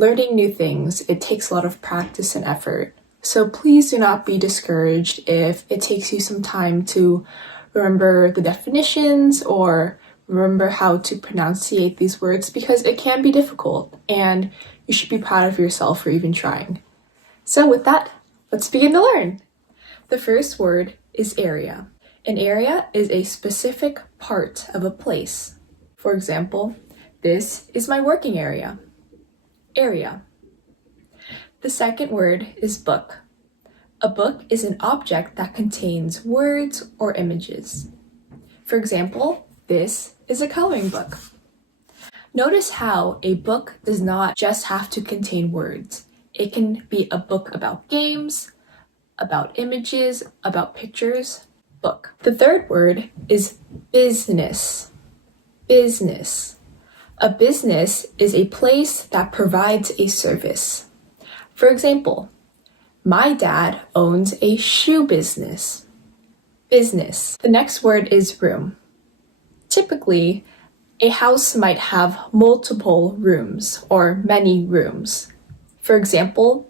Learning new things, it takes a lot of practice and effort. So please do not be discouraged if it takes you some time to remember the definitions or remember how to pronunciate these words, because it can be difficult and you should be proud of yourself for even trying. So with that, let's begin to learn. The first word is area. An area is a specific part of a place. For example, this is my working area. Area. The second word is book. A book is an object that contains words or images. For example, this is a coloring book. Notice how a book does not just have to contain words. It can be a book about games, about images, about pictures. Book. The third word is business. Business. A business is a place that provides a service. For example, my dad owns a shoe business. Business. The next word is room. Typically, a house might have multiple rooms or many rooms. For example,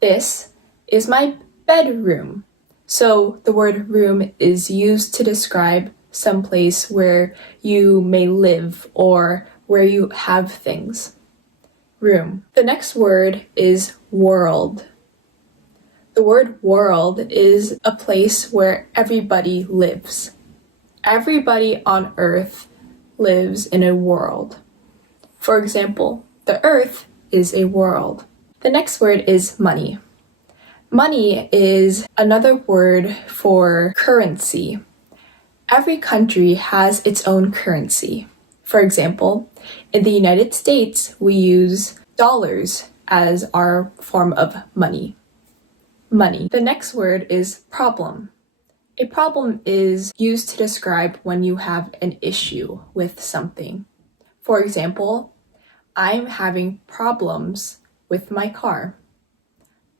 this is my bedroom. So the word room is used to describe some place where you may live or where you have things. Room. The next word is world. The word world is a place where everybody lives. Everybody on Earth lives in a world. For example, the Earth is a world. The next word is money. Money is another word for currency. Every country has its own currency. For example, in the United States, we use dollars as our form of money. Money. The next word is problem. A problem is used to describe when you have an issue with something. For example, I'm having problems with my car.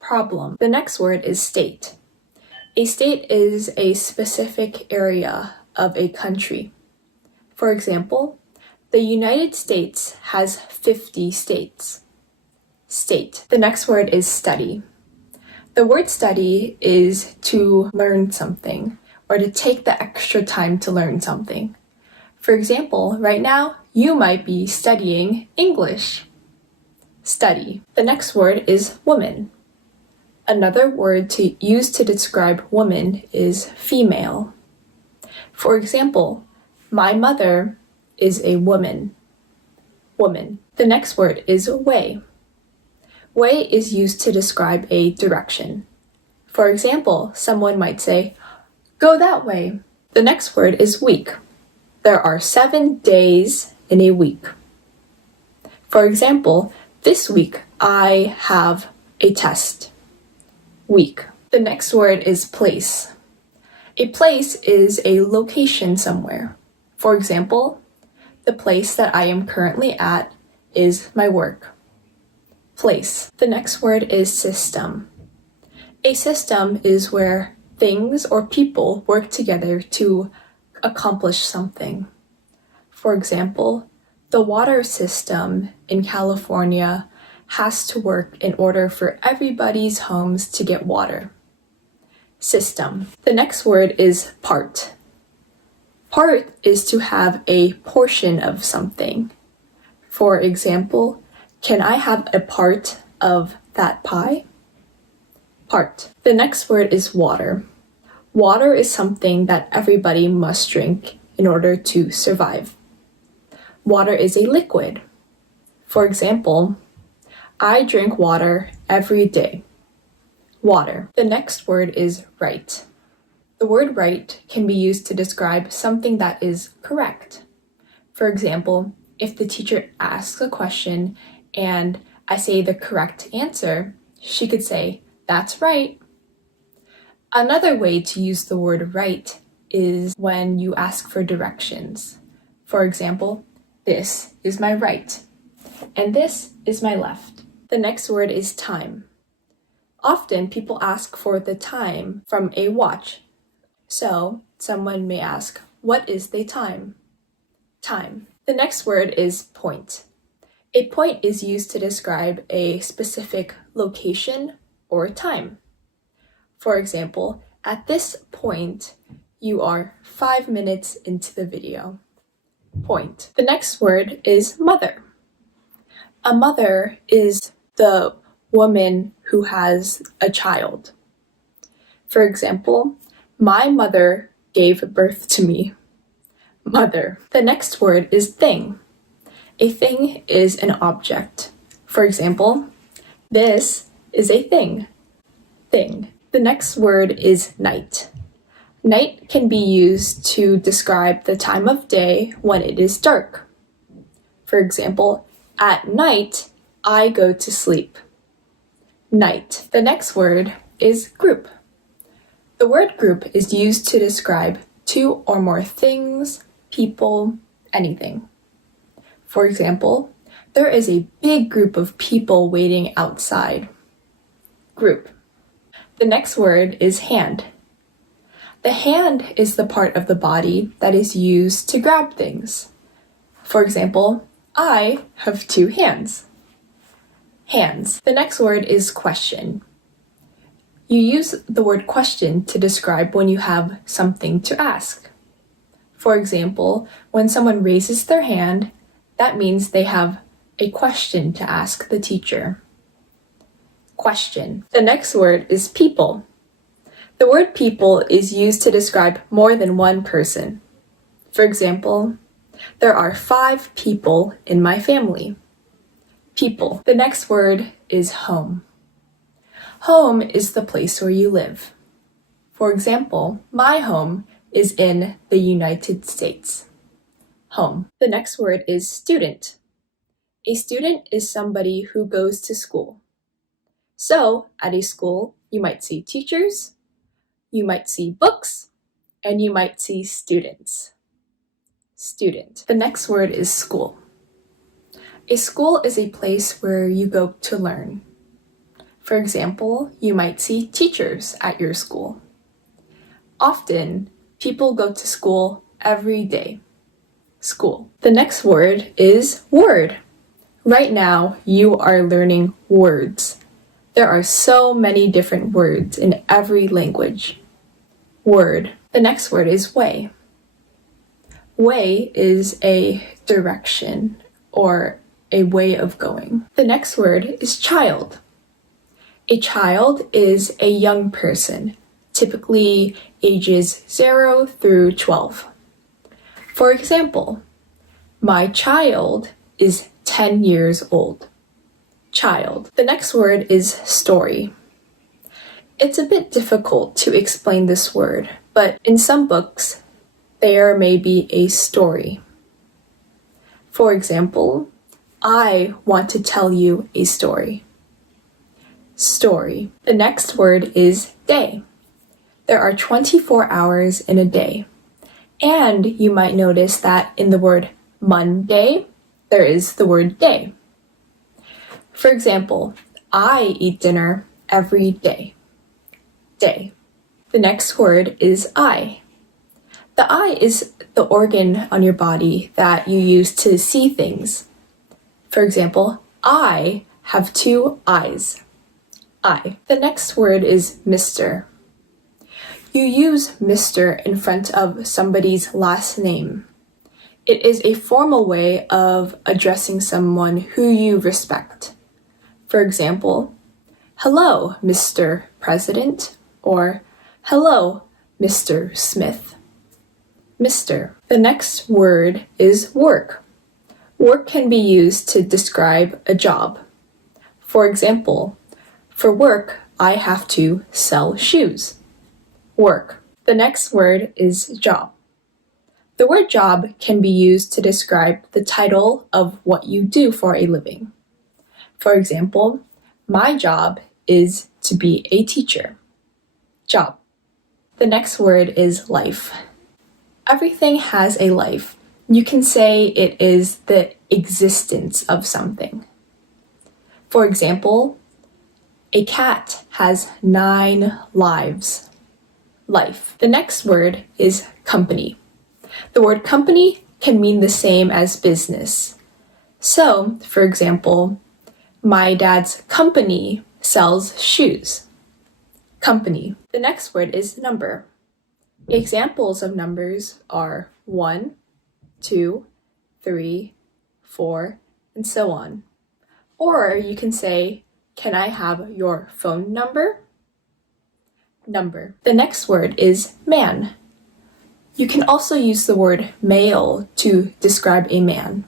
Problem. The next word is state. A state is a specific area of a country. For example, the United States has 50 states. State. The next word is study. The word study is to learn something or to take the extra time to learn something. For example, right now, you might be studying English. Study. The next word is woman. Another word to use to describe woman is female. For example, my mother is a woman. Woman. The next word is way. Way is used to describe a direction. For example, someone might say, go that way. The next word is week. There are 7 days in a week. For example, this week I have a test. Week. The next word is place. A place is a location somewhere. For example, the place that I am currently at is my work. Place. The next word is system. A system is where things or people work together to accomplish something. For example, the water system in California has to work in order for everybody's homes to get water. System. The next word is part. Part is to have a portion of something. For example, can I have a part of that pie? Part. The next word is water. Water is something that everybody must drink in order to survive. Water is a liquid. For example, I drink water every day. Water. The next word is right. The word right can be used to describe something that is correct. For example, if the teacher asks a question and I say the correct answer, she could say, that's right. Another way to use the word right is when you ask for directions. For example, this is my right, and this is my left. The next word is time. Often people ask for the time from a watch. So someone may ask, what is the time? Time. The next word is point. A point is used to describe a specific location or time. For example, at this point, you are 5 minutes into the video. Point. The next word is mother. A mother is the woman who has a child. For example, my mother gave birth to me. Mother. The next word is thing. A thing is an object. For example, this is a thing. Thing. The next word is night. Night can be used to describe the time of day when it is dark. For example, at night, I go to sleep. Night. The next word is group. The word group is used to describe two or more things, people, anything. For example, there is a big group of people waiting outside. Group. The next word is hand. The hand is the part of the body that is used to grab things. For example, I have 2 hands. Hands. The next word is question. You use the word question to describe when you have something to ask. For example, when someone raises their hand, that means they have a question to ask the teacher. Question. The next word is people. The word people is used to describe more than one person. For example, there are 5 people in my family. People. The next word is home. Home is the place where you live. For example, my home is in the United States. Home. The next word is student. A student is somebody who goes to school. So, at a school, you might see teachers, you might see books, and you might see students. Student. The next word is school. A school is a place where you go to learn. For example, you might see teachers at your school. Often, people go to school every day. School. The next word is word. Right now, you are learning words. There are so many different words in every language. Word. The next word is way. Way is a direction or a way of going. The next word is child. A child is a young person, typically ages 0 through 12. For example, my child is 10 years old. Child. The next word is story. It's a bit difficult to explain this word, but in some books, there may be a story. For example, I want to tell you a story. Story. The next word is day. There are 24 hours in a day. And you might notice that in the word Monday, there is the word day. For example, I eat dinner every day. Day. The next word is eye. The eye is the organ on your body that you use to see things. For example, I have 2 eyes. Eye. The next word is Mr. You use Mr. in front of somebody's last name. It is a formal way of addressing someone who you respect. For example, hello, Mr. President, or hello, Mr. Smith. Mr. The next word is work. Work can be used to describe a job. For example, for work, I have to sell shoes. Work. The next word is job. The word job can be used to describe the title of what you do for a living. For example, my job is to be a teacher. Job. The next word is life. Everything has a life. You can say it is the existence of something. For example, a cat has 9 lives. Life. The next word is company. The word company can mean the same as business. So, for example, my dad's company sells shoes. Company. The next word is number. Examples of numbers are 1, 2, 3, 4, and so on. Or you can say, can I have your phone number? Number. The next word is man. You can also use the word male to describe a man.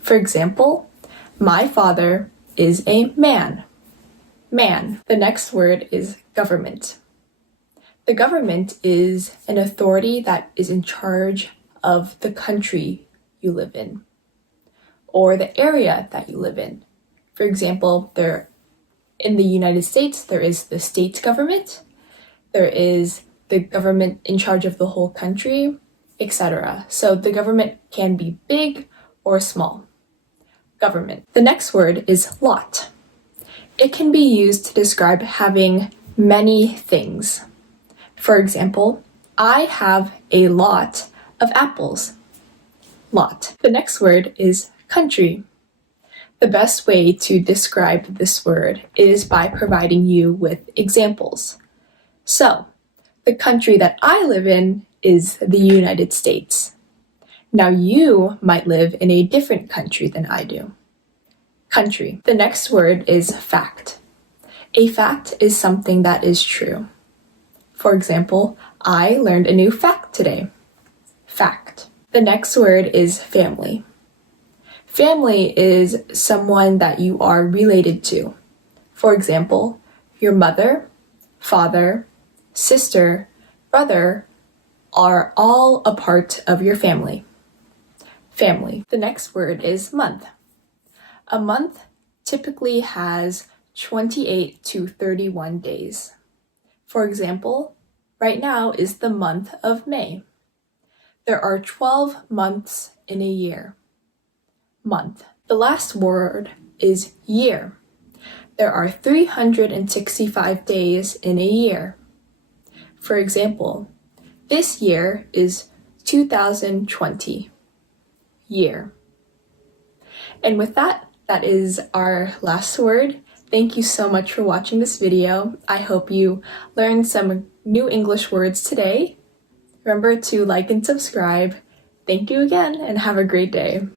For example, my father is a man. Man. The next word is government. The government is an authority that is in charge of the country you live in, or the area that you live in. For example, in the United States, there is the state government, there is the government in charge of the whole country, etc. So the government can be big or small. Government. The next word is lot. It can be used to describe having many things. For example, I have a lot of apples. Lot. The next word is country. The best way to describe this word is by providing you with examples. So, the country that I live in is the United States. Now you might live in a different country than I do. Country. The next word is fact. A fact is something that is true. For example, I learned a new fact today. Fact. The next word is family. Family is someone that you are related to. For example, your mother, father, sister, brother are all a part of your family. Family. The next word is month. A month typically has 28 to 31 days. For example, right now is the month of May. There are 12 months in a year. Month. The last word is year. There are 365 days in a year. For example, this year is 2020. Year. And with that is our last word. Thank you so much for watching this video. I hope you learned some new English words today. Remember to like and subscribe. Thank you again and have a great day.